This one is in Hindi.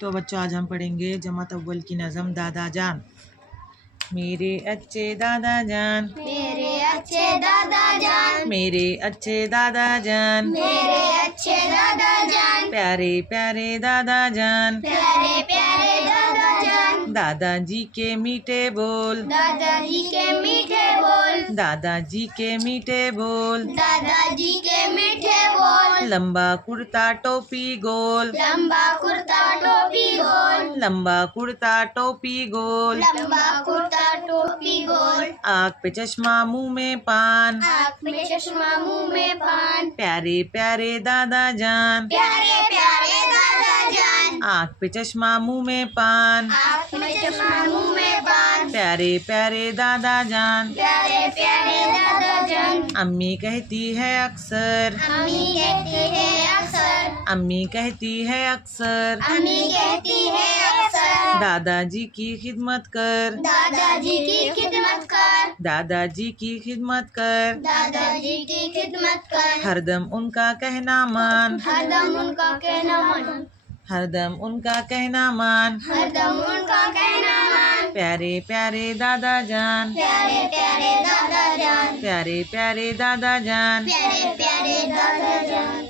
तो बच्चों आज हम पढ़ेंगे जमात अव्वल की नज़म दादा जान। मेरे अच्छे दादा जान, मेरे अच्छे दादा जान, मेरे अच्छे दादा जान, मेरे अच्छे दादा जान, प्यारे प्यारे दादा जान, प्यारे प्यारे दादा जान, दादाजी के मीठे बोल, दादाजी के मीठे बोल, दादाजी के मीठे बोल, दादाजी के मीठे बोल, लंबा कुर्ता टोपी गोल, लंबा कुर्ता टोपी गोल, लंबा कुर्ता टोपी गोल, लंबा कुर्ता टोपी गोल, आँख पे चश्मा मुंह में पान, आँख में चश्मा मुंह में पान, प्यारे प्यारे दादा जान, प्यारे प्यारे दादा जान, आँख पे चश्मा मुंह में पान, आँख में चश्मा मुंह में पान, प्यारे प्यारे दादा जान, प्यारे प्यारे दादा जान, अम्मी कहती है अक्सर, अम्मी कहती है अक्सर, अम्मी कहती है अक्सर, अम्मी कहती है अक्सर, दादाजी की खिदमत कर, दादाजी की खिदमत कर, दादाजी की खिदमत कर, दादाजी की खिदमत कर, हरदम उनका कहना मान, हरदम उनका कहना मान, हरदम उनका कहना मान, हरदम उनका कहना मान, प्यारे प्यारे दादा जान, प्यारे प्यारे दादा जान, प्यारे प्यारे दादा जान, प्यारे प्यारे दादा जान।